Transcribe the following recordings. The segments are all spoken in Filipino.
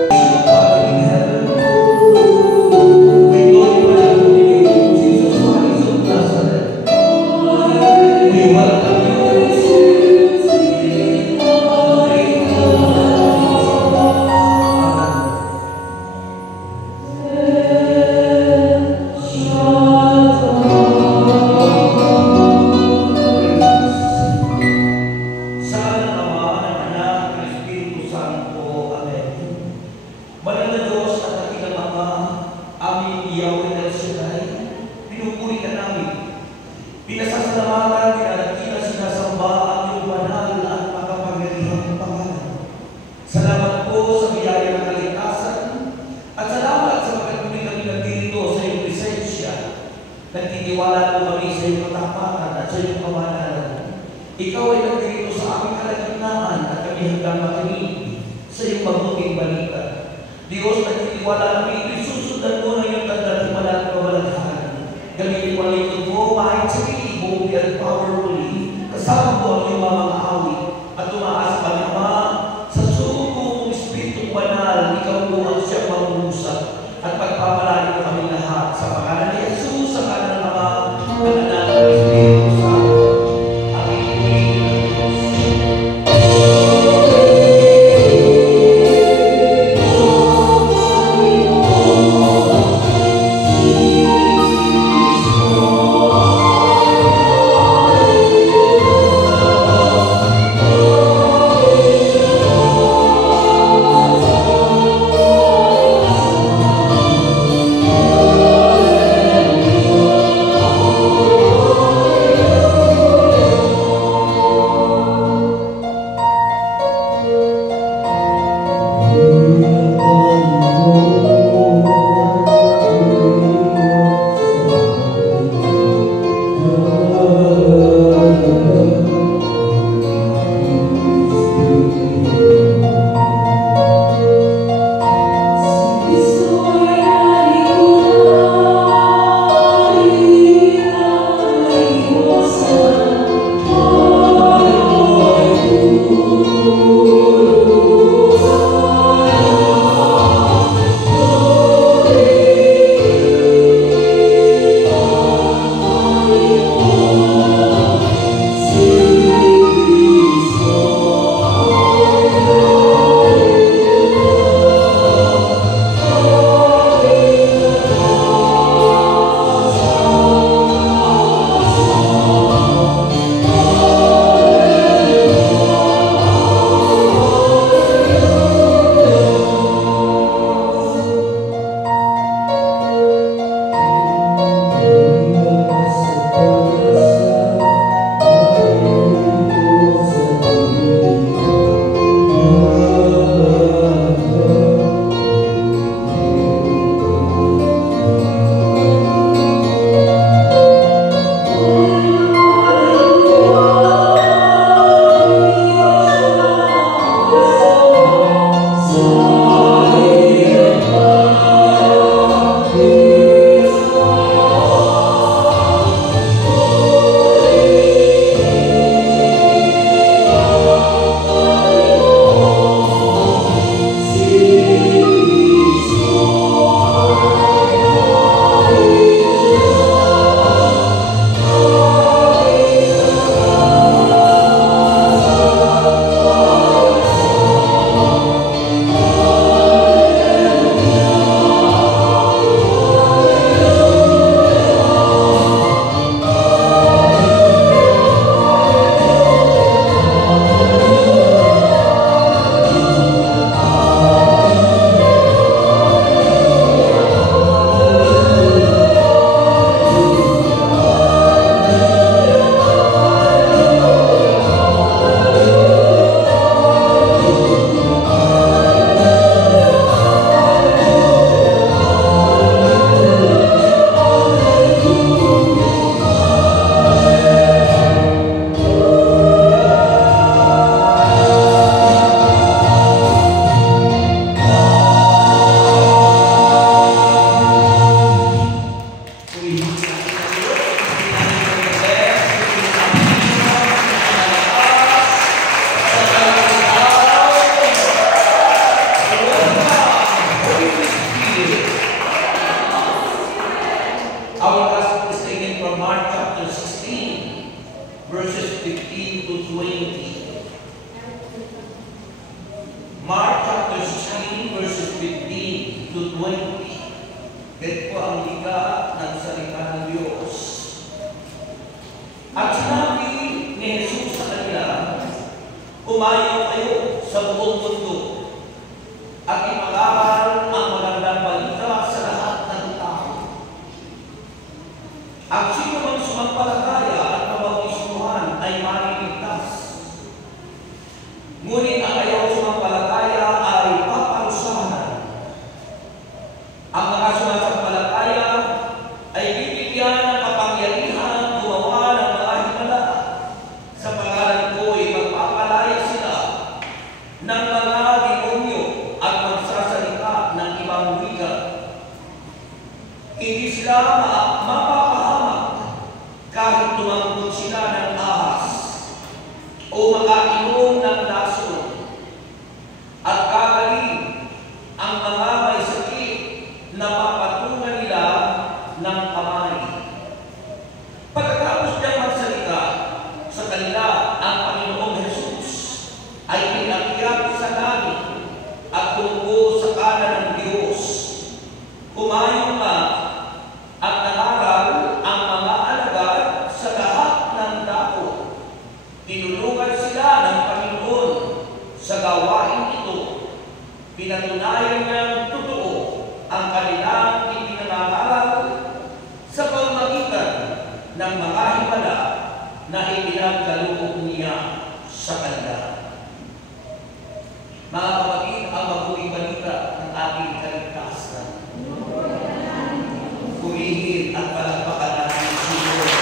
Oh Ganito ang liga ng salita ng Diyos. At sinabi ni Jesus sa kanila, "Umayaw kayo sa buong mundo at ipag-aral ang magandang balita sa lahat ng tao. Ang sino mang sumampalataya at mabautismuhan ay maliligtas. Ngunit ang ayaw sumampalataya ay paparusahan. Ang mga sumampalataya ay bibigyan ng kapangyarihan gumawa ng mga himala. Sa pangalan ko ay magpapalaya sila ng mga demonyo at magsasalita ng ibang wika. Hindi sila mapapahamak kahit tumambod sila ng ahas o makainom ng lason. At gagaling ang mga may sakit na papatungan nila ng kamay." Pagkatapos niyang magsalita sa kanila, ang Panginoong Jesus ay pinakyat sa langit at tumubo sa kanan ng Diyos. Humayo pa at nangaral ang mga alagad sa lahat ng dako. Tinulungan sila ng Panginoon sa gawain ito. Pinatunayan niyang totoo ang kanilang ipinangaral sa pamamagitan ng mga himala na ipinagkaloob niya sa kanila. Mga kapatid, ang mabuting balita ng ating kaligtasan. Purihin at palakpakan natin ang Diyos.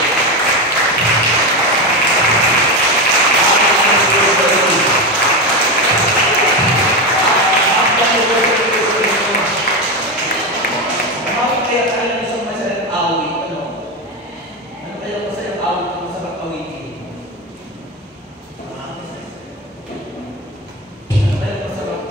Kaya tayo ng isang masayang awit, ano? Ano kaya masayang awit kung sa pag-awitin? Ano kaya masarap?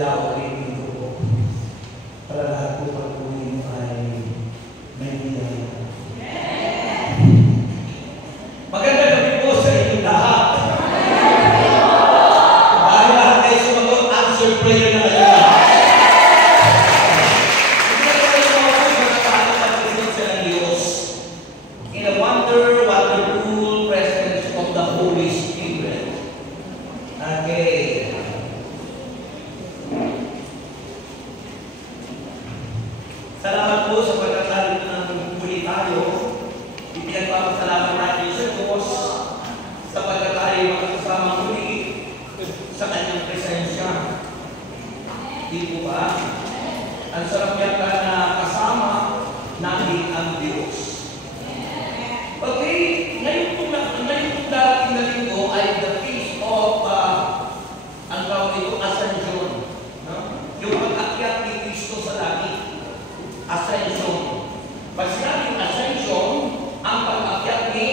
ako rin dito po. Para lahat po pagpunin ay may biyaya. Maganda gabi po sa inyong lahat. Dahil lahat kayo sumagot, answer prayer na kayo. In a wonderful presence of the Holy Spirit. Okay. Salamat po sa pagkakalit ng muli tayo. Ipinagpapasalamat natin sa Diyos sa pagkakalit makasama muli sa kanyang presensya. Di po ba? Ang sarap yata na kasama natin ang Diyos. Okay, ngayon pong darating na linggo ay the feast of ang tawag ito, Ascension. No? Yung pag-akyat ni Cristo sa langit. Ascension. Pag sinabing Ascension, ang pag-akyat ni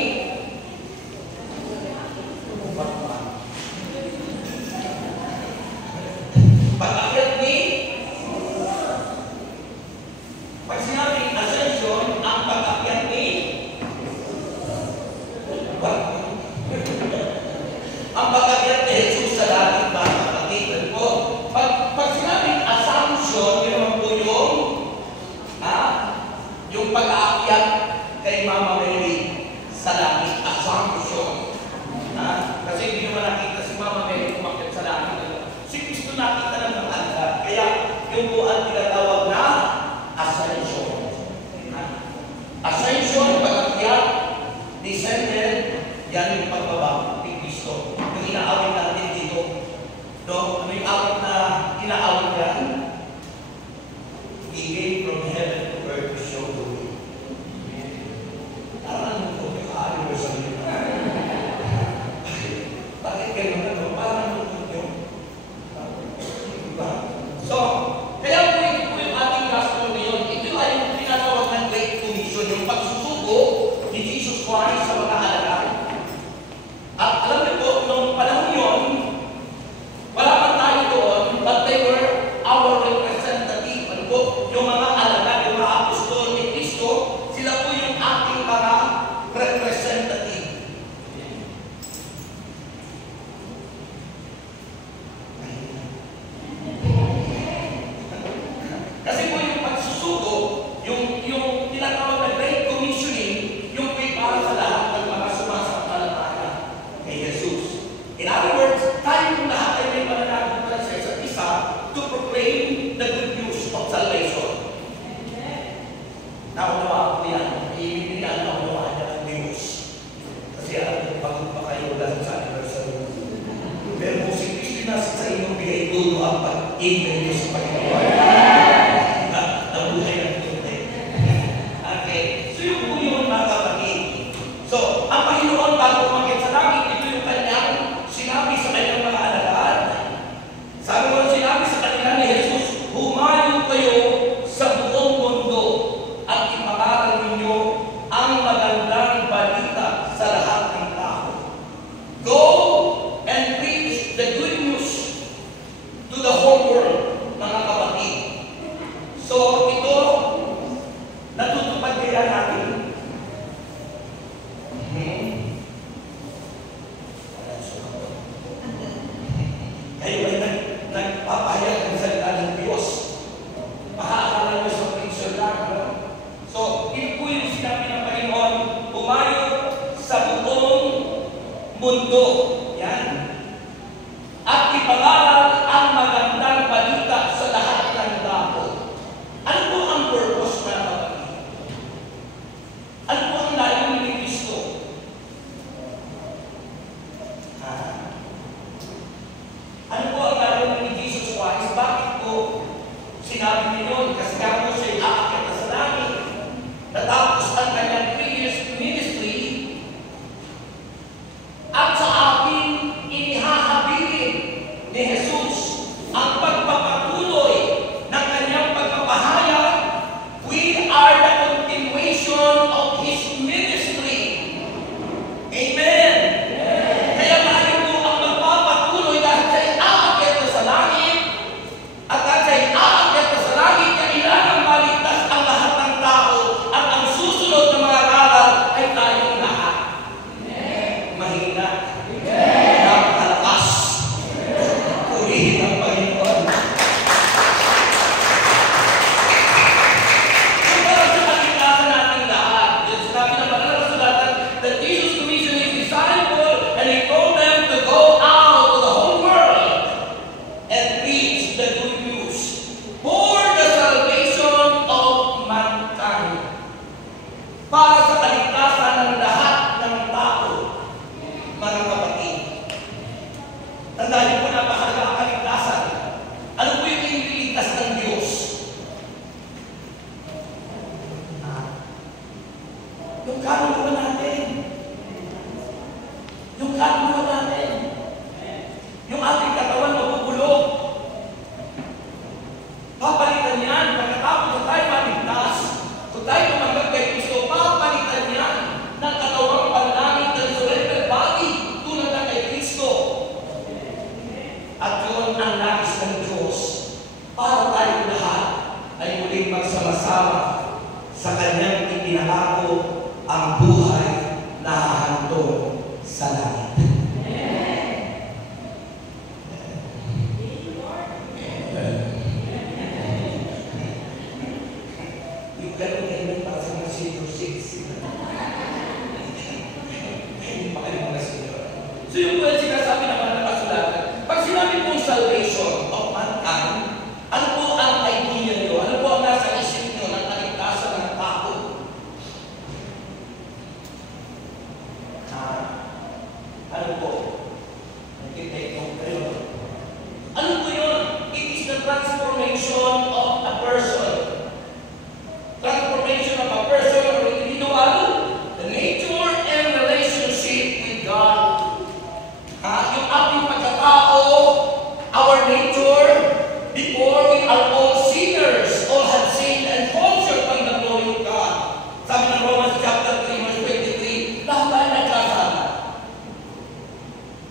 pag-akyat ni pag sinabing Ascension, ang pag-akyat ni ang pag-akyat ni Jesus sa langit, mga kapatid po. Pag sinabing Assumption, yun naman po yung pag-aakyat kay Mama Mary sa langit. Assumption. Kasi hindi naman nakita si Mama Mary umakyat sa langit. Si Cristo nakita ng mga alagad. Kaya yung po ang tinatawag na Ascension. Ascension, pag-akyat, descended, yan yung pagbaba ni Cristo. Yung inaawit natin dito. No? Ano yung awit na inaawit yan? He came from heaven to earth to show the way. Parang po, yung aaliw sa inyo. Bakit kayo na? Parang po yun. So, kaya po yung ating gospel ngayon, ito ay yung tinatawag ng Great Commission, yung pagsusuko ni Jesus Christ sa mga alagad. At alam niyo po, noong panahon yun, wala man tayo doon, but they were our representative. Ano po, yung mga alagad, yung mga apostol ni Cristo, sila po yung ating mga representative. Kasi po yung pagsusuko, yung tinatawag na Great Commissioning, yung para sa lahat ng mga sumasampalataya kay Jesus. In other words, tayo lahat ay may pananagutan sa isa't isa to proclaim the good news of salvation. Naunawa ko yan. Ibig niya naunawa niya ang news. Kasi alam niyo, pagod pa kayo lang sa anniversary. Pero kung si Cristo nasa sa inyong bigay tulo ang pag-ibig niyo sa Panginoon. Nabuhay ng tunay. Okay. So yung po yun, mga kapatid. So, ang Panginoon bago umakyat sa langit, ito yung kanyang sinabi sa kanyang mga alagad. Sabi ko, sinabi sa kanila ni Jesus, humayo kayo sa buong mundo at ipangaral ninyo ang magandang balita sa lahat ng tao. Go and preach the good news to the whole world, mga kapatid. So, ito, natutupad kaya natin. Kayo ay nagpapahayag ng salita ng Diyos. Makakala nyo sa picture lang. So, ito po yung sinabi ng Panginoon, humayo sa buong mundo. Yan. At ipangaral ang magandang balita sa lahat ng tao. Ano po ang purpose na kapatid? Ano po ang layunin ni Cristo? Ano po ang layunin ni Jesus Christ? Bakit po sinabi niyo? Kasi nga po siya aakyat na sa langit. Natapos ang kanyang 3 years ministry at sa atin inihahabilin ni Jesus ang sa langit. Yung ganun amen para sa mga senior citizen. Hindi pa kayo mga senior. So yung po sinasabi naman ng kasulatan, pag sinabi pong salvation of mankind, ano po ang idea nyo? Ano po ang nasa isip nyo ng kaligtasan ng tao? Ano po? Nagtitake note kayo. Ano po yun? It is the transformation of a person. Transformation of a person or individual, the nature and relationship with God. Yung ating pagkatao, our nature, before we are all sinners, all have sinned and fall short of the glory of God. Sabi ng Romans chapter 3, verse 23, lahat tayo nagkasala.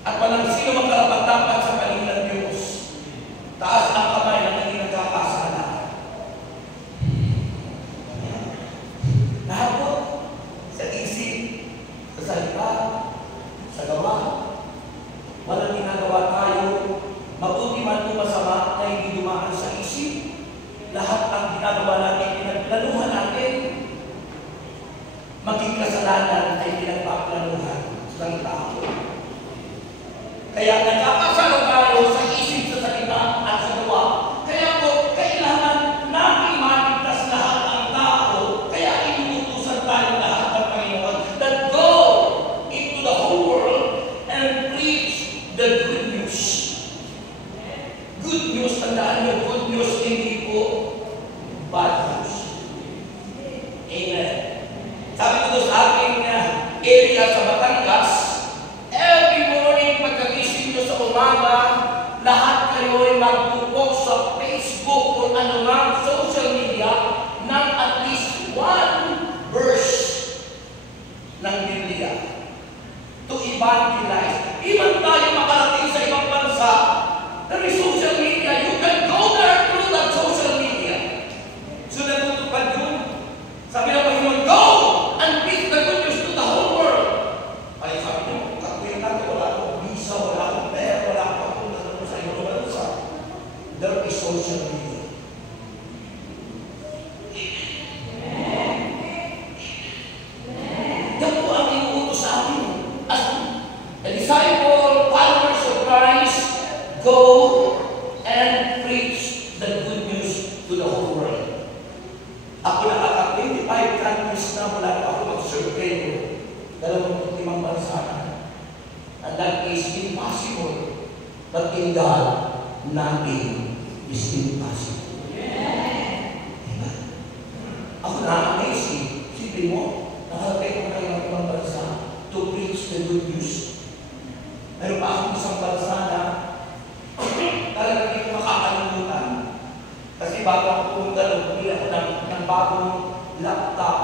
At walang sino magkarapat-dapat sa paningin ng Diyos. Taas ang kamay ng hindi nagkakasala. Lahat po, sa isip, sa salita, sa gawa, walang ginagawa tayo, mabuti man o masama na hindi dumaan sa isip. Lahat ang ginagawa natin, pinagplanuhan natin. Maging kasalanan ay pinagpaplanuhan ng tao. Kaya nagkakasala tayo sa isip, sa salita, at sa gawa. Kaya po, kailangan natin maligtas lahat ang tao. Kaya inuutusan tayo lahat ng Panginoon that go into the whole world and preach the good news. Good news, tandaan nyo, good news, hindi po bad news. Amen. Sabi ko doon sa aking area sa Batangas, every morning pagkagising nyo sa umaga, lahat kayo ay magpupok sa Facebook o ano nga, social media, ng at least one verse ng Biblia to evangelize. Even tayo makarating sa ibang bansa, there is social media. You can go there through that social media. So natutupad yun. Sabi ng Panginoon, go and preach the good news to the whole world. Ay sabi nyo, kakuya natin, wala akong visa, wala akong pera, wala akong sa ibang bansa. There is social media. Yan po ang inuutos sa atin. As a disciple, followers of Christ, go and preach the good news to the whole world. Ako nakaka-25 countries na mula na ako mag-survey. 25 bansa na. And that is impossible. But in God, nothing is impossible. Diba? Ako na-amazing. Sipin mo, nakarating ko kayo ng ibang bansa to preach the good news. Meron pa akong isang bansa na talagang hindi ko makakalimutan. Kasi bago ako pumunta doon, bumili ako ng bagong laptop.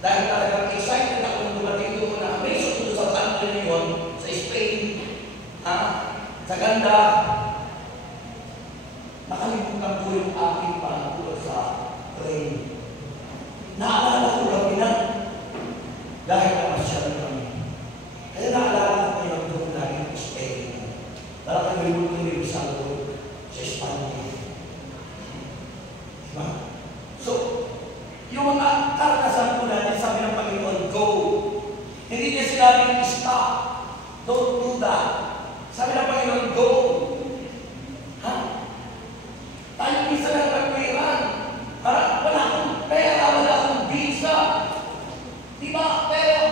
Dahil talagang excited ako nung dumating doon na amazed ko sa country ngayon, sa Spain, sa ganda. Nakalimutan ko yung aking pangkulo sa train. Naalala ko kami na dahil namasyal kami. Kaya naalala ko yung doon lagi ng Spain. Talagang may multi sa Espanya. Diba? So, yung mga karanasan po natin, sabi ng Panginoon, go. Hindi niya sinabing stop. Don't do that. Sabi ng Panginoon, go. Ha? Tayo minsan ang nagwiran. Wala akong pera, wala akong visa. Diba? Pero,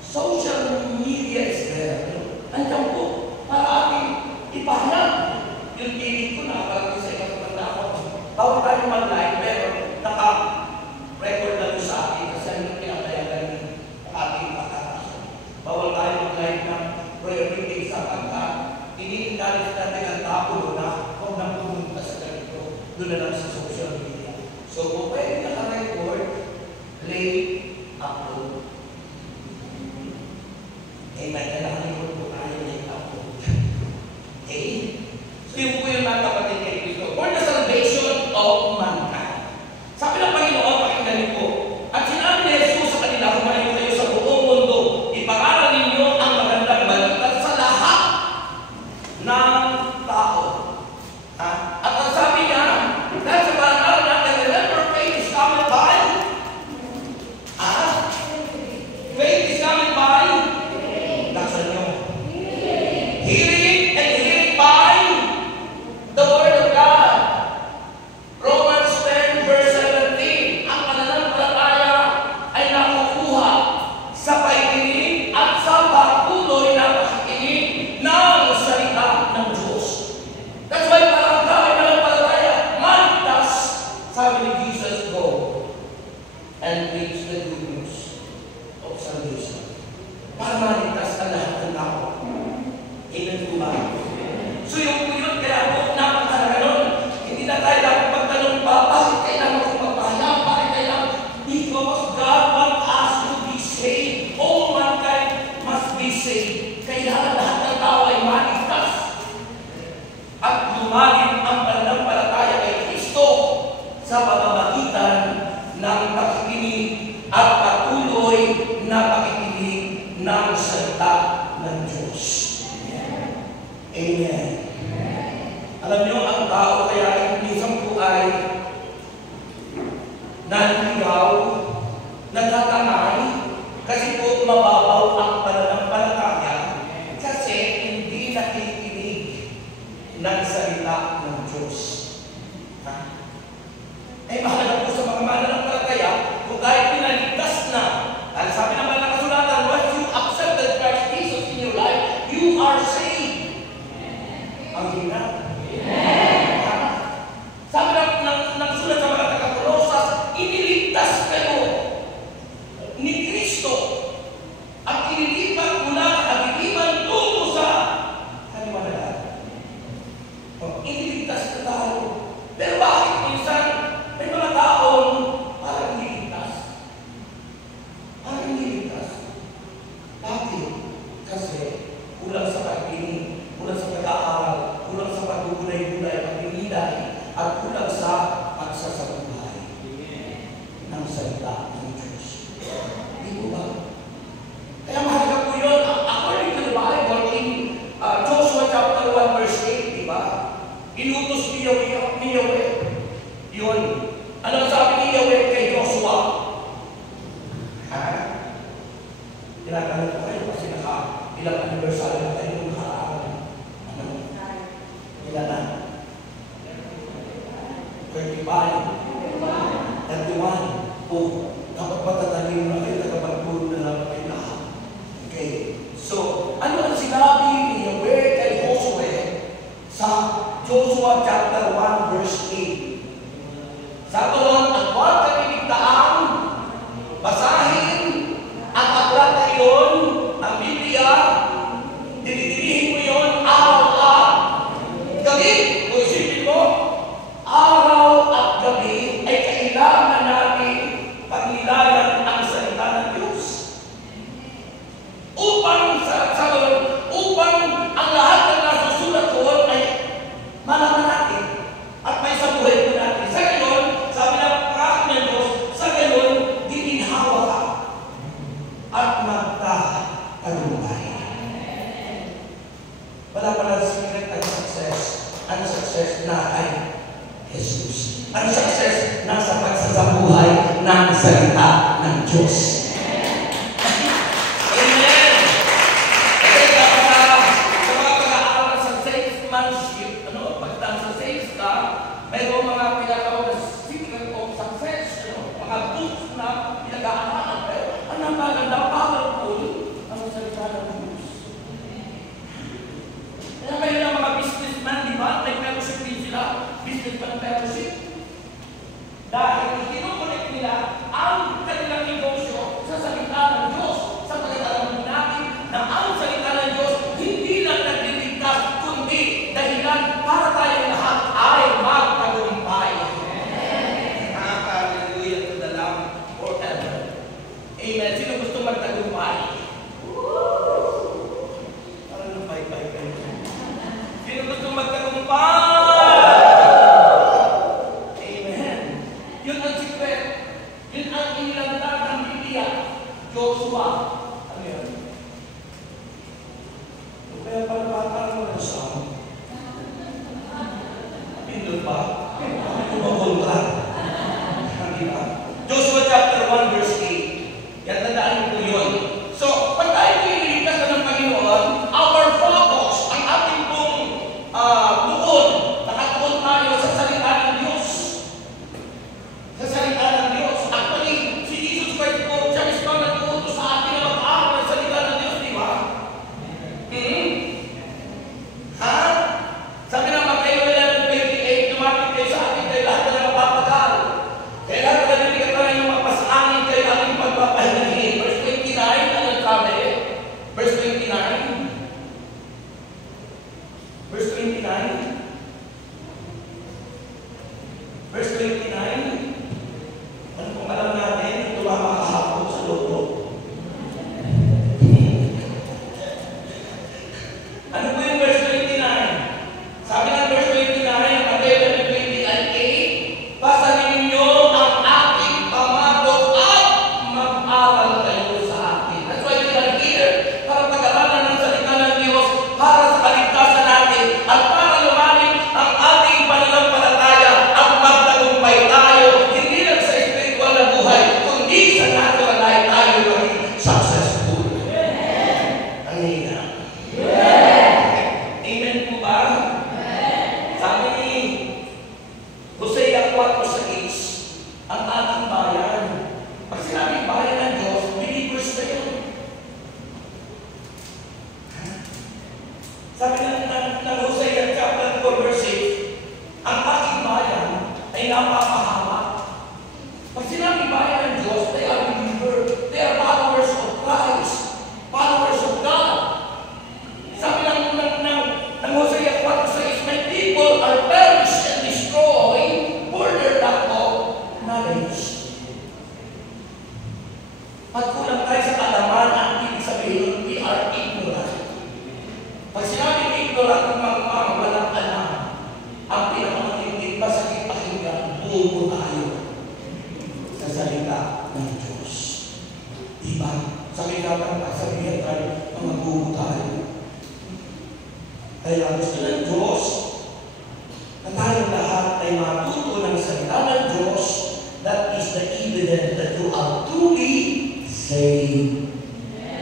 social media is there. Andiyan po, para ating ipahayag. Yung TV ko nakakarating sa ibang banda ako. Bawal tayo mag-live, pero naka-record na sa akin kasi ang pinakayagan ng ating pagkakasya. Bawal tayo mag-live ng prayer meeting sa kanta. Ini-encourage natin ang tao na kung nang pumunta sa ganito, doon na lang sa social media. So, kung pwede naka-record, play, upload. Amen. Naka-record po tayo na i-upload. Okay? So, yun po yung mga kapatid kay Kristo. For the salvation of mankind. Sabi ng Panginoon, pakinggan niyo po. At sinabi ni Jesus sa kanila, humayo kayo sa buong mundo. Ipakita para maligtas ang lahat ng tao. Amen po ba? So yung po yun, kaya po napakalaga nun. Hindi na tayo dapat magtanong pa, bakit kailangan ko magpahayag? Bakit kailangan? Because God wants us to be saved. All mankind must be saved. Kailangan lahat ng tao ay maligtas. At lumalim ang pananampalataya kay Kristo sa pamamagitan ng pakikinig at patuloy na pakikinig ng salita ng Diyos. Amen. Alam niyo, ang tao kaya minsan po ay naliligaw, nagtatamay, kasi po mababaw ang pananampalataya kasi hindi nakikinig ng salita ng Diyos. Ay mahalaga po sa mga mananampalataya kung kahit pinaligtas na, dahil sabi naman ng kasulatan, once you accepted Christ Jesus in your life, you are saved. Ang hirap. Sabi ng sulat sa mga taga-Colosas, iniligtas kayo ni Kristo at inilipat mula sa kagiliman tungo sa kaliwanagan. Iniligtas na tayo. Pero bakit minsan may mga taong parang iniligtas? Parang iniligtas. Bakit? Kasi kulang sa pagkinig, kulang sa pag-aaral, kulang sa pagugulay-gulay, pagpililay, at kulang sa pagsasabuhay ng salita ng Diyos. Di ba ba? Kaya mahalaga po yun. According to the Bible, in Joshua chapter 1 verse 8, di ba? Inutos ni Yahweh. Yun. Ano ang sabi ni Yahweh kay Joshua? Tinatanong ko kayo kasi ilang anniversary na tayo nung ilan na? 35. 31. O, dapat patatalino na kayo, tagapagpuro na lang kayo lahat. Okay. So, ano ang sinabi ni Yahweh kay Joshua sa Joshua chapter 1 verse 8? Sa tulong, at huwag kapiligtaan, basahin, at aklat na yun, ang Biblia, dinidirihin mo yun, araw-araw. Gabi, kung isipin mo, araw at gabi ay kailangan natin pagnilayan ang salita ng Diyos. Upang ang lahat ng nasusulat doon ay malaman natin at may sabuhay po natin. Sa gayon, sabi ng pangako ng Diyos, sa gayon, gininhawa ka at magtatagumpay. Wala pala secret ang success. Ang success na ay Jesus. Ang success nasa pagsasabuhay ng salita ng Diyos. Amen! Kasi sa mga pag-aaral sa salesmanship, pagdang sa sales ka, mayroong mga pinatawag na secret of success, mga books na pinag-aaralan. Pero ang maganda, powerful ang salita ng Diyos. Kaya kayo ng mga businessman, di ba? May fellowship din sila. Business pa ng fellowship. Dahil kinukunik nila ang kanilang negosyo sa salita ng Diyos. Sa pagkatalaman natin na ang salita ng Diyos hindi lang nagliligtas, kundi dahilan para tayo lahat ay magtagumpay. Hallelujah to the Lamb forever. Amen. Sino gusto magtagumpay? Parang napay-pay kayo. Sino gusto magtagumpay? Amen. Yun ang secret. Yun ang inilantad ng Biblia. Joshua. Ano yan? Kaya parang wala siya. Pindot ba? Tumagol ka. Hindi ba? Joshua chapter 1 verse 8. Yan, tandaan mo po yun. So, pag tayo po iniligtas na ng Panginoon, our focus, ang ating pong bukod, nakatuon tayo sa salita ng Diyos. Sa salita ng Diyos. Actually, si Jesus Christ po, siya mismo nag-uutos sa atin na mag-aaral ng salita ng Diyos, di ba? Sabi ng Mateo 11:28, lumapit kayo sa akin dahil lahat na napapagod sabihin, we are ignorant. Pag sinabing ignorant, walang alam. Ang pinakamatindi, masakit pakinggan, buo tayo sa salita ng Diyos. Diba? Sabi natin, sabihin tayo, mga buo tayo. Kaya gusto ng Diyos na tayong lahat ay matuto ng salita ng Diyos. That is the evidence that you are truly saved.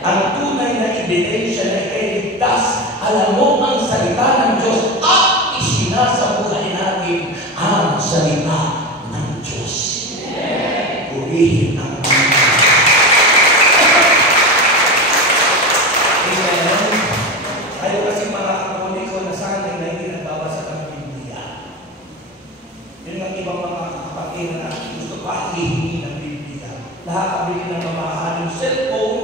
Ang tunay na ebidensya na ikay ligtas, alam mo ang salita ng Diyos at isinasabuhay natin ang salita ng Diyos. Purihin ang Amen. Ayaw kasi mga kapatid ko na sanay na hindi nagbabasa ng Biblia. Yun ang ibang mga kapatid na gusto pahihingi ng Biblia. Nakakabili ng mamahaling cellphone,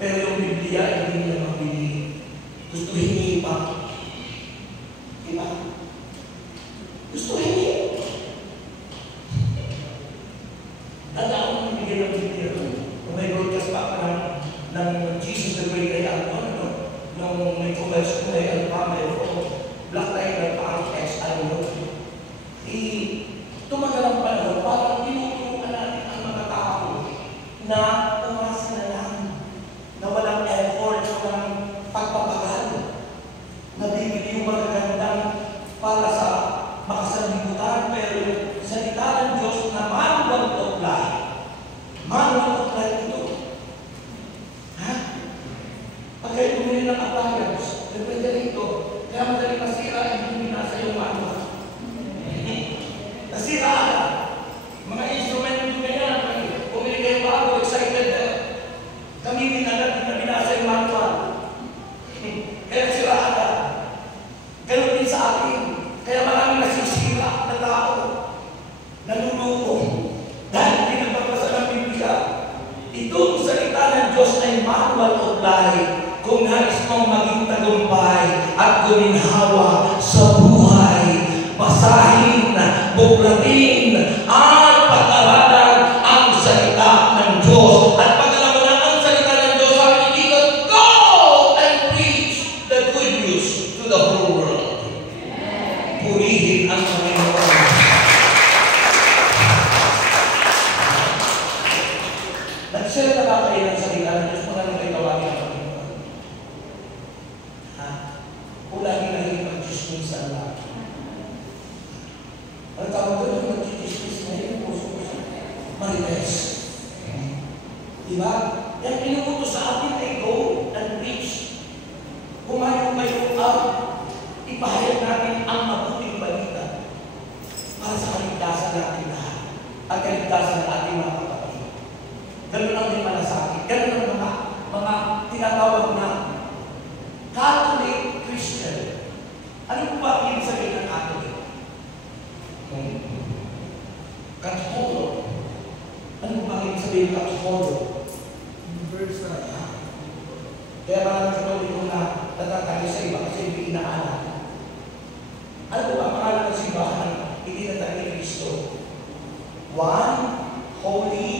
pero yung Biblia hindi nila mabili. Gusto hingi pa. Diba? Gusto hingi. Tanda ako nang bigyan ng Biblia. Kung may broadcast pa ng Jesus the Great ay nung may commerce ko ay may black tie na parang XI mo. Tumagal ang panahon, parang tinuturuan natin ang mga tao na umasa na lang, na walang effort, walang pagpapagal, na bibili yung magagandang para sa makasalimutan, pero yung salita ng Diyos na manual to apply. Manual to apply ito. Ha? Pag kayo bumili ng appliance, depende rito, kaya madali masira, hindi nasa yung manual. Nasira ka. Mga instrument yung ganyan, bumili kayo bago, excited na. Gamitin agad, hindi na binasa yung manual. Kaya sira ka. Ganun din sa atin. Kaya maraming nasisira na tao. Nalulukong. Dahil hindi nagbabasa ng Biblia. Itong salita ng Diyos ay manual to apply kung nais mong maging tagumpay at guminhawa sa buhay. Basahin, buklatin, at pag-aralan ang salita ng Diyos. At pag alam mo na ang salita ng Diyos, sabi ni Jesus, go and preach the good news to the whole world. Purihin ang Panginoon. Nag-share na ba kayo ng salita ng Diyos? Kung ano kayo tawagin ang Panginoon? Ha? Kung lagi na hindi mag-dismiss lang. Ang tawag doon yung mag-dismiss na yun, Marites. Diba? Yung pinukutos sa atin ay go and preach. Kumayo-mayo ang ipahayag natin ang mabuting balita para sa kaligtasan natin lahat at kaligtasan ng ating mga kapatid. Ganun ang may malasakit. Ganun ang mga tinatawag na Catholic Christian. Ano po ba ang ibig sabihin ng Catholic? Katholo. Ano ba ang ibig sabihin ng Katholo? Universal. Kaya maraming Katoliko na natatali sa iba kasi hindi inaalam. Ano ba ang pangalan ng simbahan? Hindi natali ni Cristo. One, Holy,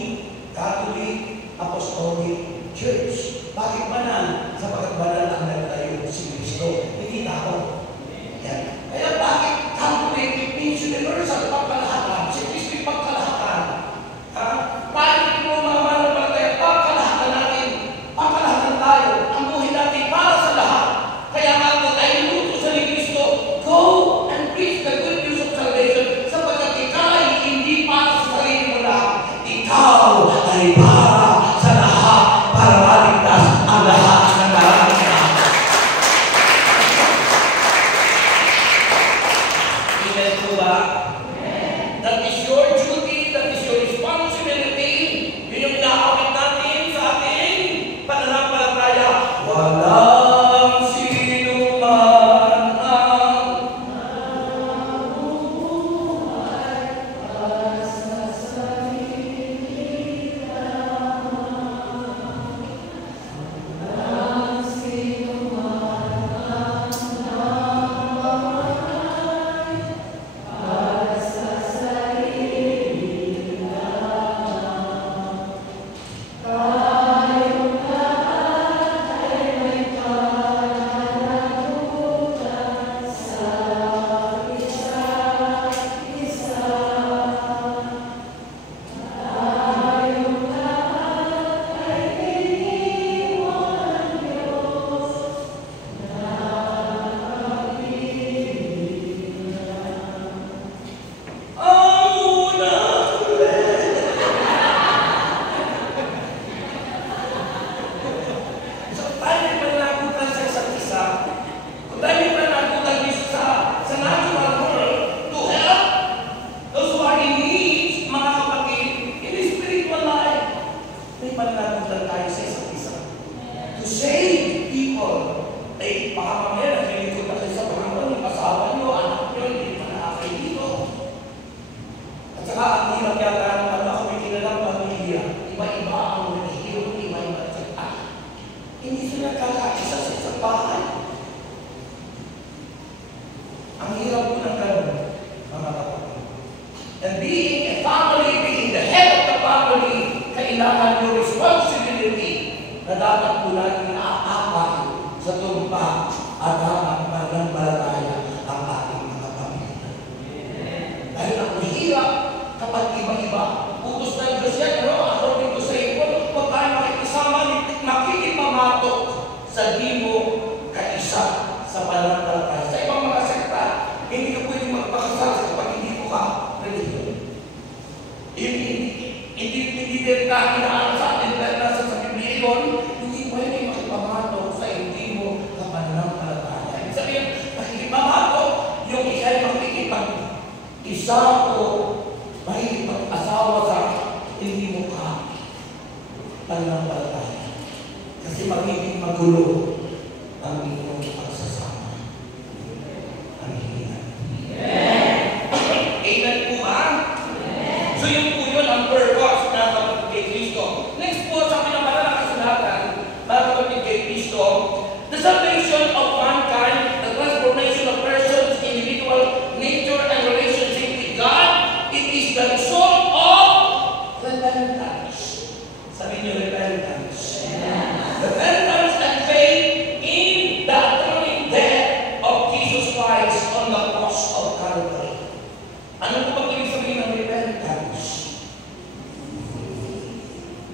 Catholic, Apostolic Church. Bakit banal? Sapagkat banal ang nagtayo si Cristo. Hindi tao. Yan. Kaya bakit Catholic means universal? Pagkalahatan. Si Cristo yung pagkalahatan. Bakit mo mga mananampalataya? Pagkalahatan natin. Pagkalahatan tayo. Ang buhay natin para sa lahat. Kaya nga kung tayo luto sa ni Cristo, go and preach the good news of salvation. Sapagkat ikaw ay hindi para sa sarili mo lang. Ikaw ay para sa lahat. Para maligtas ang lahat ng maraming na. Amen po ba? That is your duty, that is your responsibility. Yun yung inaawit natin sa ating pananampalataya. Walang sino man ang nabubuhay para sa sarili lamang. Walang sino man ang nabubuhay para sa sarili lamang. Tayong lahat Eh, baka mamaya naglilingkod na kayo sa Panginoon, yung asawa nyo, anak nyo, hindi pa na kayo dito. At saka, ang hirap yata ng ako may kilalang pamilya, iba-iba ang relihiyon, iba-iba ang sakta. Hindi sila kakaisa sa isang bahay. Ang hirap po ng gano'n, mga kapatid. And being a family, being the head of the family, kailangan yung responsibility na dapat po natin naaakay sa tumpa at ang pananampalataya ang ating mga pamilya. Dahil ang mahirap kapag iba-iba, utos ng Diyos yan, according to sa ipon, huwag tayo makikisama, makikipamatok sa di mo kaisa sa pananampalataya. Sa ibang mga sekta, hindi ka pwedeng magpakasal kapag hindi mo ka religion. Hindi din ka inaan sa atin dahil nasa sa Biblia yun, hindi pwede makipamatok sa hindi mo kapananampalataya. Ibig sabihin, makikipamatok yung ikay makikipag-isa o makikipag-asawa sa hindi mo ka pananampalataya. Kasi magiging magulo ang inyong pagsasama. Ang hihingan. Amen po ba? So yung po yun ang purpose na kapatid kay Kristo. Next po, sabi ng para ng kasulatan, para kapatid kay Kristo, the salvation of mankind, the transformation of persons, individual nature and relationship with God, it is the result of repentance. Sabi niyo, repentance. Repentance and faith in the atoning death of Jesus Christ on the cross of Calvary. Ano po ba ibig sabihin ng repentance?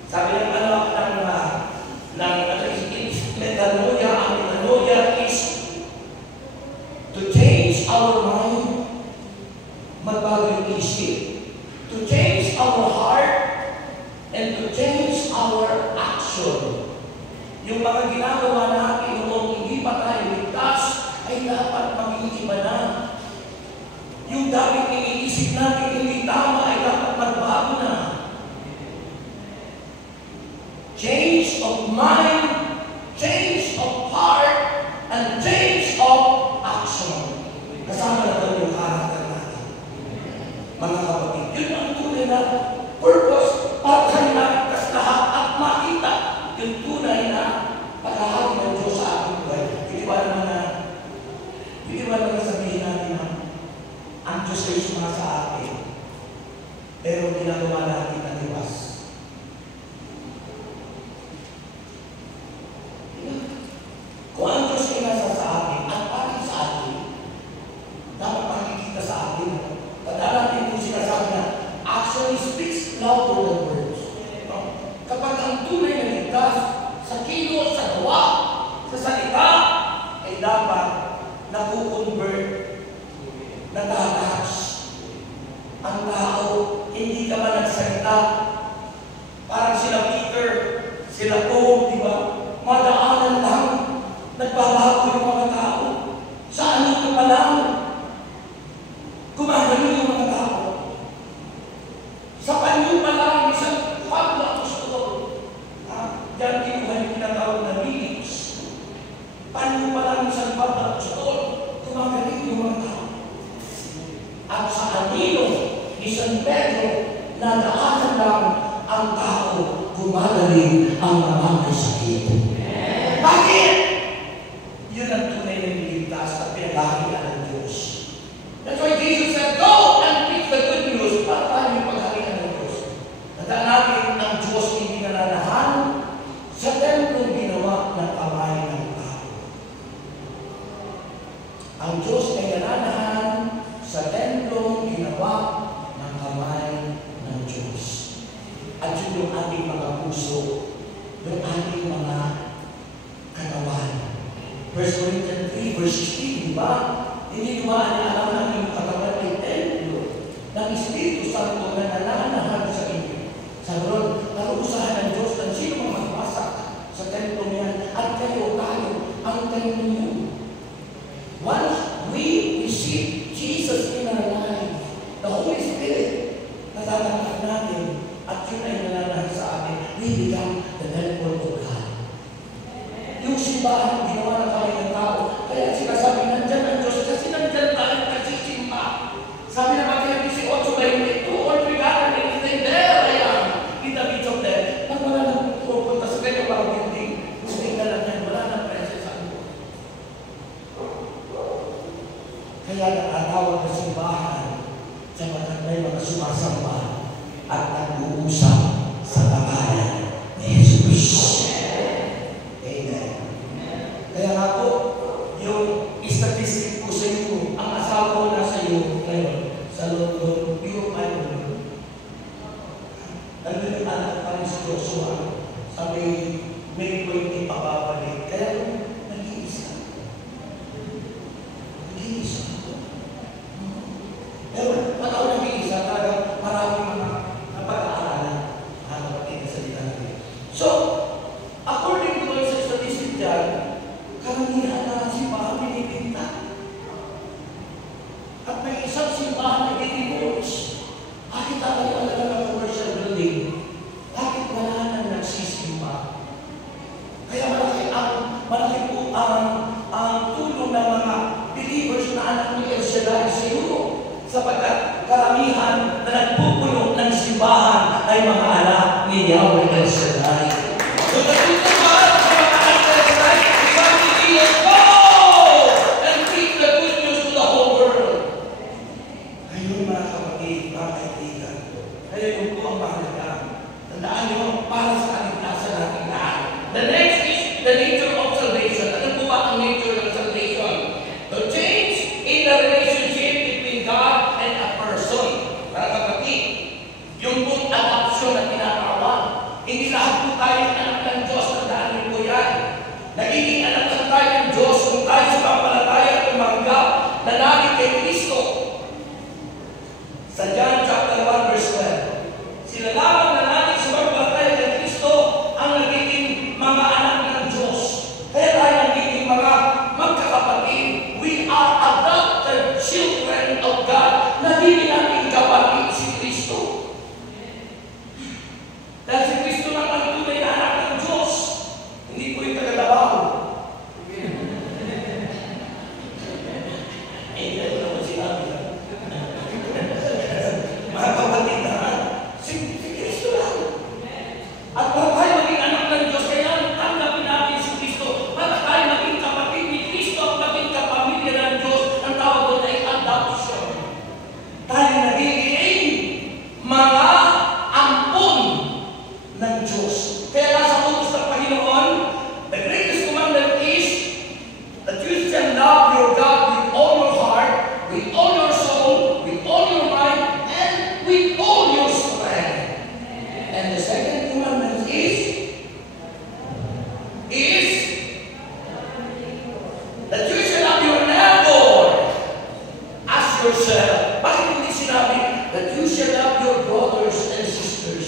Sabi ng metanoia, ang metanoia is to change our mind, magbago yung isip, to change our heart, and to change our action. Yung mga ginagawa natin noong hindi pa tayo ligtas ay dapat maging iba na. Yung dapat iniisip natin hindi tama ay dapat magbago na. Change of mind, change of heart, and change of action. Kasama na doon yung karakter natin. Mga kapatid, yun ang tunay na purpose para kayo natin lahat at makita yung tunay na paghahari ng Diyos sa ating buhay. Hindi ba naman sabihin natin na ang Diyos ay suma sa atin, pero ginagawa natin ang iwas. Kung ang Diyos ay nasa sa atin at bakit sa atin, dapat makikita sa atin. Tandaan natin kung sinasabi na action speaks louder than words. Kapag ang tunay na ligtas sa kilos, sa gawa, sa salita, ay dapat nakukonvert, natataas ang tao. Hindi ka man nagsalita. Parang sila Peter, sila Paul, di ba? Madaanan lang. Nagbabago yung mga tao. Sa ano ka pa lang? Gumagano yung mga tao. Sa panyo pa lang, isang pagla gusto. Diyan kinuha yung tinatawag na minutes. Panyo pa lang, isang pagla gusto. Gumagaling yung mga tao. At sa anino ni San Pedro, nadaanan lang ang tao, gumagaling ang mga sakit. Bakit? Yun ang tunay na niligtas at pinaghahian ng Diyos. That's why Jesus said, go and preach the good news para tayo yung paghalian ng Diyos. Tandaan natin, ang Diyos hindi nananahan sa templong ginawa ng kamay ng tao. Ang Diyos ay nananahan sa templong ginawa ng kamay ng Diyos. At yun yung ating mga puso, yung ating mga katawan. 1 Corinthians 3, verse 16, diba? Hindi ba alam natin yung katawan ay templo ng Espiritu Santo na nananahan sa inyo. Sa ron, naruusahan ng Diyos na sino mang magpasak sa templo niyan at kayo tayo ang templo niyo. Once we receive Jesus in our life, the Holy Spirit, natatanggap natin at yun ay nananahan sa atin, we become the temple of God. Yung simbahan ginawa ng kami ng tao, Kaya nakatawag na simbahan sapagkat may mga sumasamba at nag-uusap sa pangalan ni Jesus. Amen. Kaya nga po, yung statistic ko sa iyo, ang asawa ko nasa iyo ngayon, sa London, yung nandun yung anak pa rin si Joshua, sabi, may 20 pababalik. Kaya nag-iisa. Nag-iisa. Pero pag ako nag-iisa, talagang maraming mga napag-aaralan ang kapatid sa salita natin. So, according to sa statistic dyan, karamihan na simbahan binibinta. At may isang simbahan na ginibos. Bakit tayo ng commercial building? Bakit wala nang nagsisimba? Kaya malaki po ang tulong ng mga believers na anak ni El Shaddai sa Europe. Sapagkat karamihan na nagpupulong ng simbahan ay mga anak ni Yahweh El Shaddai. So, nagpupulong sa mga anak ni El Shaddai, sabi niya, go! And preach the good news to the whole world. Ayun mga kapatid, mga kaibigan. Kaya yun po ang mahalaga. Tandaan nyo, para sa kaligtasan natin lahat. The next is the nature of salvation. Ano po ba ang nature ng salvation? The change in the relationship between God and a person. Para kapatid, yung po adoption na tinatawag. Hindi lahat po tayo anak ng Diyos. Tandaan nyo po yan. Nagiging anak ng tayo ng Diyos kung tayo sa pampalataya at tumanggap na natin kay Kristo. Sa John chapter 1 verse 12, sila lamang na natin sa pampalataya kay Kristo ang nagiging mga anak ng Diyos. Kaya tayo nagiging mga magkakapatid. We are adopted children of God. Nagiging natin kapatid si Kristo. Dahil si Kristo lang ang tunay na anak ng Diyos. Hindi po yung taga-Davao. Yan naman sinabi. Mga kapatid na, si Kristo lang. At para tayo maging anak ng Diyos, kaya tanggapin natin si Kristo. Para tayo maging kapatid ni Kristo at maging kapamilya ng Diyos, ang tawag doon ay adoption. Tayo nagiging mga ampon ng Diyos. Kaya nasa utos ng Panginoon, the greatest commandment is that you shall love your God with all your heart, with all your soul, with all your mind, and with all your strength. And the second commandment is that you shall love your neighbor as yourself. Bakit hindi sinabi that you shall love your brothers and sisters?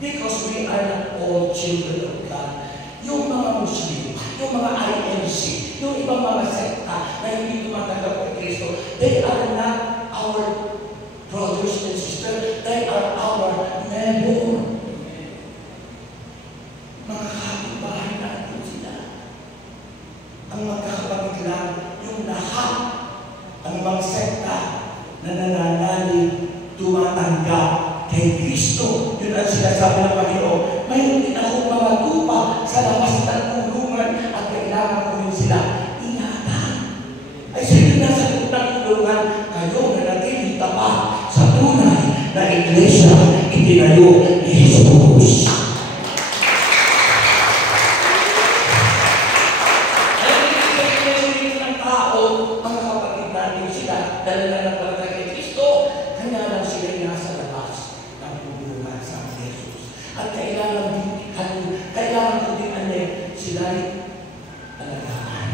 Because we are not all children of God. Yung mga Muslim, yung mga IMC, yung ibang mga sekta na hindi tumatanggap kay Kristo, they are not our brothers and sisters. They are our neighbor. Mga kapitbahay natin sila. Ang magkakapatid lang, yung lahat, ang ibang sekta na nananalig, tumatanggap kay Kristo. Yun ang sinasabi ng Panginoon. Mayroon din akong mga tupa sa labas ng kulungan at kailangan ko rin sila ingatan. Ay sila nasa ng kulungan, kayo na natiling tapat sa tunay na iglesia itinayo ni Jesus. Ay ng tao, mga kapatid natin sila, dahil na nagpalatay kay Kristo, kanya lang sila nasa labas ng kulungan sa Jesus. At kailangan ko din sila'y alagaan.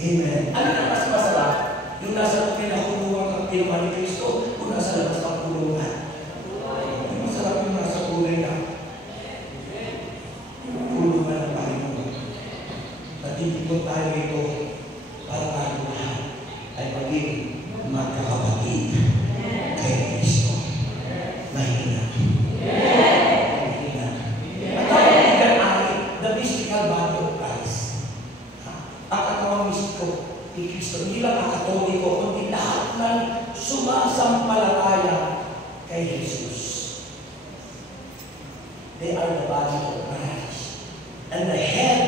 Amen. Ano na mas masarap? Yung nasa pinakulungan ng pinuha ni Kristo o nasa labas ng kulungan? Masarap yung nasa kulay na kulungan ng Panginoon. Natitipon tayo ito para tayo lahat ay maging magkakapatid kay Kristo. Mahina. Ni Kristo, hindi lang ang Katoliko, kundi lahat ng sumasampalataya kay Jesus. They are the body of Christ. And the head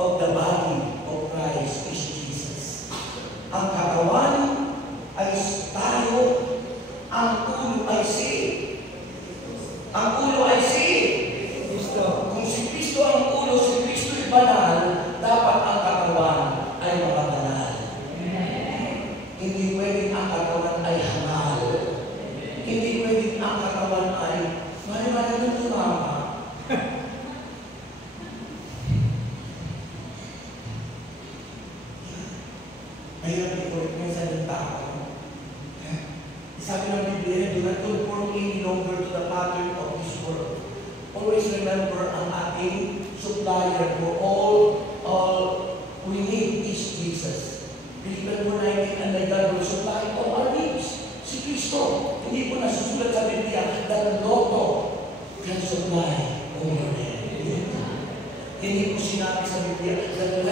of the body of Christ is Jesus. Ang supplier for all we need is Jesus. Believe mo natin and God will supply all our needs. Si Kristo, hindi po nasusulat sa Biblia that Lotto can supply all your needs. Hindi po sinabi sa Biblia that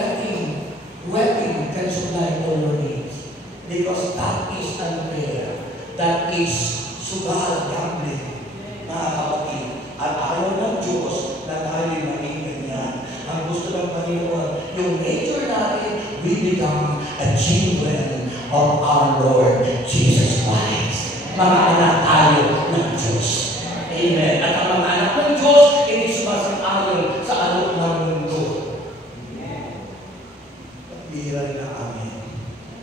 wedding can supply all your needs. Because that is unfair. That is sugal gambling. Mga kapatid, at ayaw ng Diyos na tayo maging ganyan. Ang gusto ng Panginoon, yung nature natin, we become a children of our Lord Jesus Christ. Mga anak tayo ng Diyos. Amen. At ang mga anak ng Diyos, hindi sumasang-ayon sa alok ng mundo. Bihira na amin.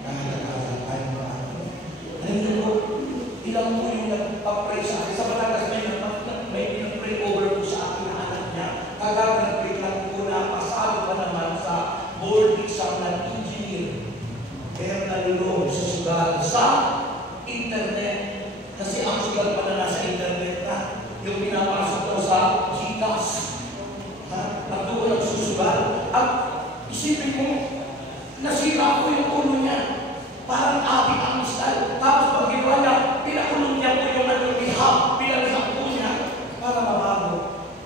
Nakakala tayo mga anak. Alam mo, ilang po yung nagpa-pray sa akin. Sa Batangas may pinag-pray over po sa akin na anak niya. Kagagag-pray lang po na pasado pa naman sa board exam ng engineer. Kaya nalulong sa sugal sa internet. Kasi ang sugal pa na nasa internet na yung pinapasok daw sa GCash. Nagdoon ang susugal. At isipin mo, nasira ko yung ulo niya. Parang ating ang style. Tapos pag ginawa niya, pinakulong niya po yung nalulihap. Pinalihap po niya para mabago.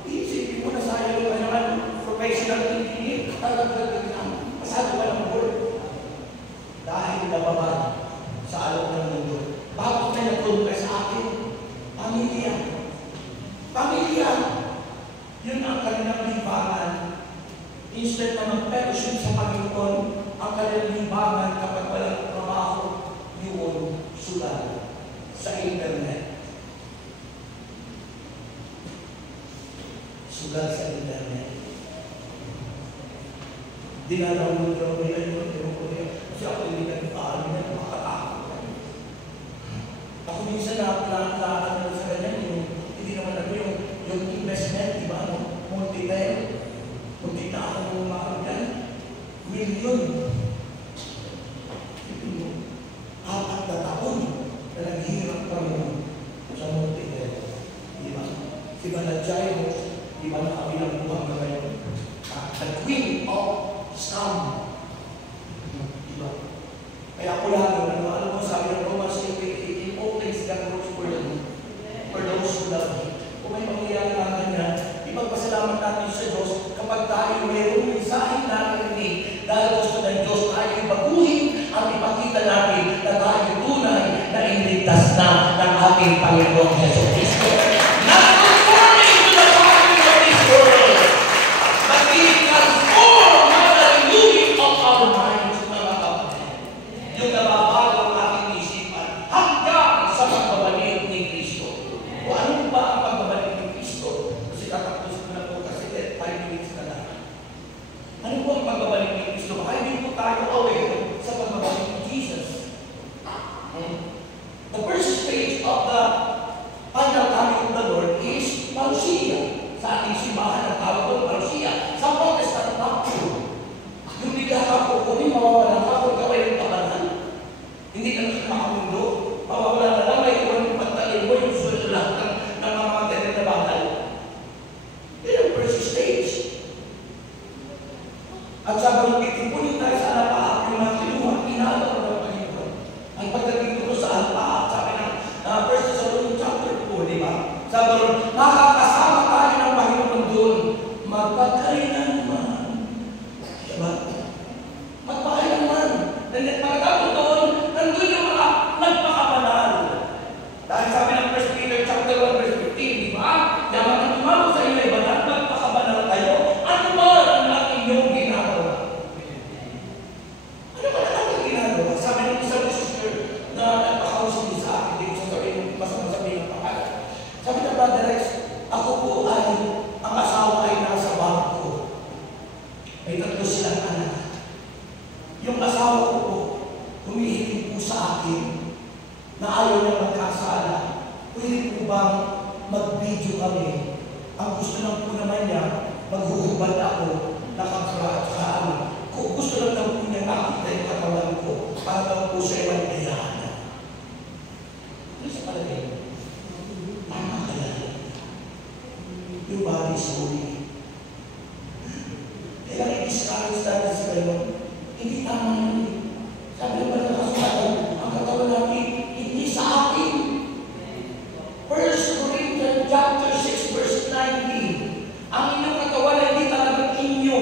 Isipin mo na sayang yung kanyang professional engineer. Talagang pasado pa ng board. Dahil nababad sa alok ng mundo. Bakit may nagtulong sa akin? Pamilya. Pamilya. Yun ang kanilang libangan. Instead na mag-perishing sa Panginoon, ang kanilang libangan kapag walang trabaho, yun sugal sa internet. Sugal sa internet. Dinalaw daw nila yun, kasi ako hindi nagpaalam na makatakot. Ako minsan na sa kanya, hindi naman ako yung investment, di ba? Multi-level. Kunti na ako makakagyan. Milyon. Apat na taon na naghihirap kami sa multi-level. Di ba? Si Banadjay, di ba nakabilang buwang na ngayon? The queen of scam. Diba? Kaya ako lang, alam mo, sabi ng Romans 8:18, all things that works for those who love Him. Kung may mangyayari na ganyan, ipagpasalamat natin sa Diyos kapag tayo mayroong mensahe narinig dahil gusto ng Diyos tayo baguhin at ipakita natin na tayo tunay na iniligtas na ng ating Panginoong Yesus Cristo. Not conforming to the pattern of this world, but being transformed by the renewing of our minds, mga kapatid. Yung nababago ang ating isipan hanggang sa pagbabalik ni Kristo. O ano ba ang pagbabalik ni Kristo? Kasi kakapos ko na po kasi 5 minutes na lang. Ano po ang pagbabalik ni Kristo? Baka hindi po tayo aware sa pagbabalik ni Jesus. The first stage of the final coming of the Lord is parousia. Sa ating simbahan ang tawag doon, parousia. Sa Protestant doctrine, yung bigla ka po kung mawawalan ka kung gawin yung kabanan. Hindi ka nakakamundo. Mawawala na lang, may iwan yung pagtalin mo, yung sulit lahat ng mga materin na bakal. Yan ang first stage. At sabi ng titipunin tayo sa alapaap, yung mga kinuha, inalaw ng Panginoon. Ang pagdating ko sa alapaap, sabi ng 1 Thessalonians chapter 4, di ba? Sabi ng, makakasama tayo ng Panginoon doon, magpagkailanman. Diba? Magpakailanman. Pagkatapos doon, nandun yung mga nagpakabanal. Dahil sabi ng 1 Peter chapter 1, verse 15, di ba? Yaman ang tumawag sa inyo, banal, magpakabanal kayo. Ano ba ang inyong ginagawa? Ano ba ang ating ginagawa? Sabi ng isang sister na nagpakausap sa akin, hindi ko sasabihin, masama sabihin ng pangalan. Sabi ng Brother Rex, ako po ay, ang asawa ay nasa bangko. May 3 silang anak. Yung asawa ko po, humihiling po sa akin na ayaw niya magkasala. Pwede po bang mag-video kami? Ang gusto lang po naman niya, maghuhubad ako, nakakaraat sa amin. Kung gusto lang po niya makita yung katawan ko, para lang po siya magkayahan. Ano sa palagay? Tama kaya. Your body is holy. discourage natin sa ngayon. Hindi tama yun. Sabi naman ng kasulatan, ang katawan natin, hindi sa akin. 1 Corinthians chapter 6, verse 19. Ang inyong katawan ay hindi talagang inyo.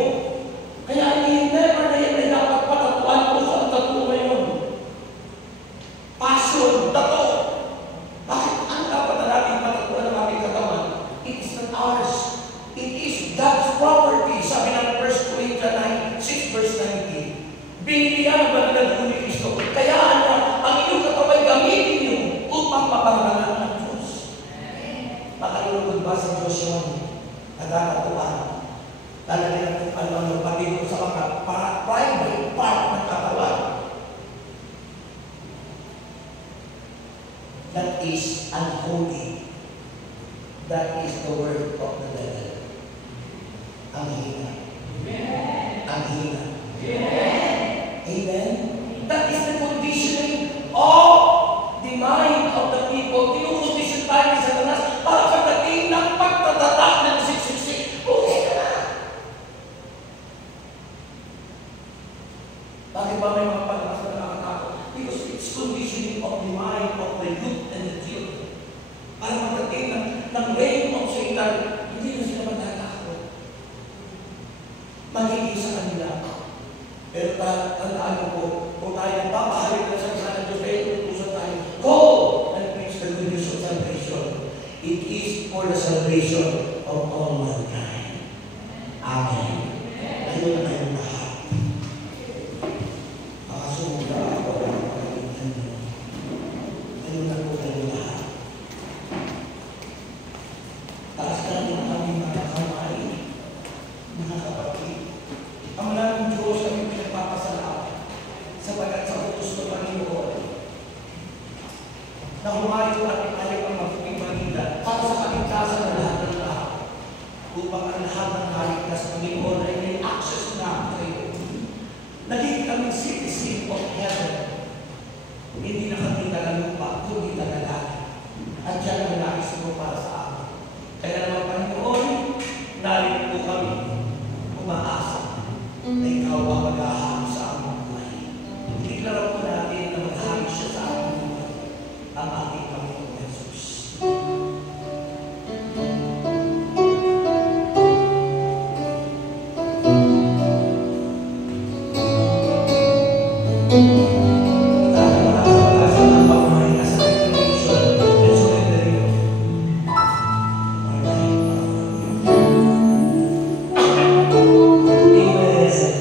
Kaya never na yan ay dapat patatuan ko sa tatuwa ngayon. Passion, tato. Bakit ang dapat na natin patatuan ng ating katawan? It is not ours. It is God's property. Sabi ng 1 Corinthians 6 verse 19. Binilihan ba ng Dugo ni Kristo? Kaya ang inyong katawan gamitin niyo upang maparangalan ng Diyos. Makalulugod ba sa Diyos yun? Nagkakatuan. Talagang ano pati ko sa mga private part ng katawan. That is unholy. That is the word of the devil. Ang hina. Ang hina. Amen? That is the conditioning of the mind of the people. Tinukondisyon tayo ni Satanas para pagdating ng pagtatatak ng siksik. Okay ka na. Bakit ba may mga paglakas na nakakatakot? Because it's conditioning of the mind of the youth and the children. Para pagdating ng reign of Satan, hindi na sila matatakot. Magiging sa kanila. Pero tandaan mo po, kung tayo papahalik na sa kasama ng Diyos, kaya tutusan tayo, go and preach the good news of salvation. It is for the salvation of all mankind. Amen. Ayun na kayong lahat. Makasumula ako ng pagkakitan nyo. Ayun na po kayong lahat. Taas natin ang aming mga kamay, mga kapatid. Ang malamang Diyos ang pinagpapasalamat sapagkat sa utos ng Panginoon na humayo at ayaw ang mabuting Manila para sa kaligtasan ng lahat ng tao upang ang lahat ng kaligtas Panginoon ay may access na kayo. Naging kami citizen of heaven. Hindi na kami tagalupa, kundi tagalangit. At yan ang nais mo para sa amin. Kaya naman Panginoon, narito po kami umaasa na ikaw ang maghahari sa aming buhay. Iklaro po natin na maghahari siya sa aming buhay, ang ating Panginoon Jesus. Yes,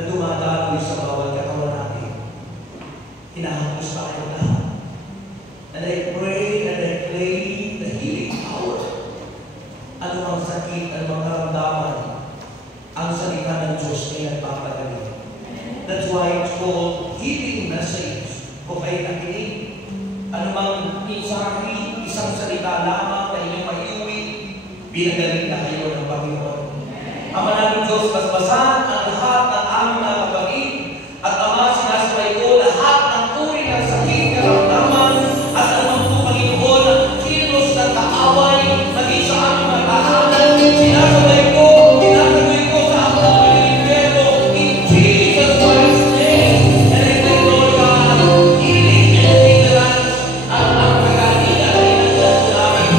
na dumadaloy sa bawat katawan natin. Hinahapos tayo lahat. And I pray and I claim the healing power. Ano ang sakit, ano ang karamdaman, ang salita ng Diyos ay nagpapagaling. That's why it's called healing message. Kung kayo nakinig, anumang mensahe, isang salita lamang na inyong maiuwi, binagaling na kayo ng Panginoon. Ama namin Diyos, basbasan ang lahat ng aming mga kapatid at Ama, sinasabay ko lahat ng uri ng sakit, karamdaman at anumang po Panginoon ang kilos ng kaaway naging sa aming mga tahanan. Sinasabay ko, tinatagoy ko sa akong pinipero in Jesus Christ's name. And I thank Lord God, healing and deliverance ang kagaling at inagdas namin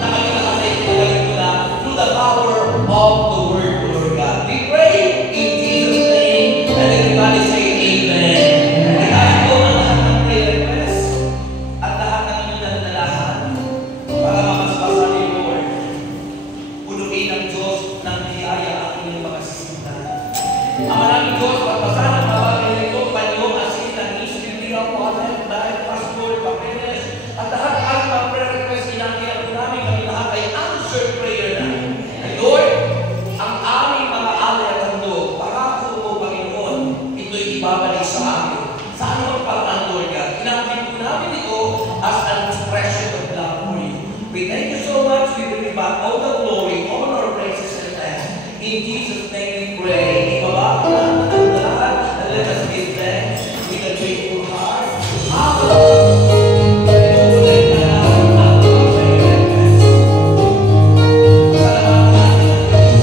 na kami lahat ay pinagaling ko na through the power of the Word, Lord God. We pray in Jesus' name and everybody say Amen. Itaas ko ang lahat ng prayer requests at lahat ng inyong daladalahan para makaspasan ni Lord. Punuin ng Diyos ng biyaya ang inyong mga sisimpan. Ama namin Diyos, pagpasan ang mga bagay na ito, Panyong asin ng Isbibira po atin, dahil Pastor, Papeles, at lahat ng ating mga prayer requests inangkihan ko namin, kami lahat ay answered prayer na. And Lord, ang aming mga alay at handog, pangako mo, Panginoon, ito'y ibabalik sa amin. Sa anumang paraan, Lord God, inangkin ko namin ito as an expression of love for you. We thank you so much. We bring back all the glory, all our praises and thanks. In Jesus' name we pray. Ibaba ko lang ang lahat and let us give thanks with a grateful heart. Hallelujah. Inuulit na namin ang mga prayer requests. Salamat natin ang Diyos.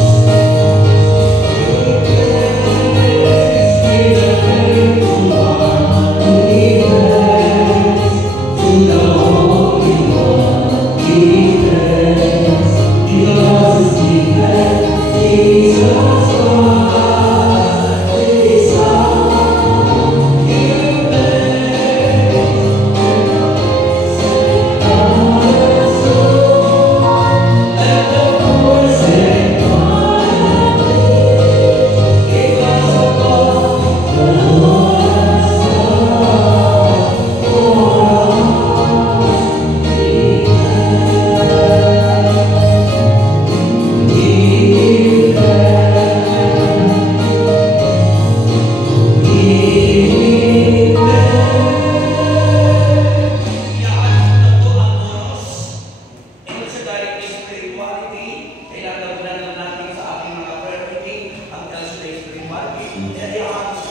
Kailangan natin sa ating mga prayer meeting ang spirituality.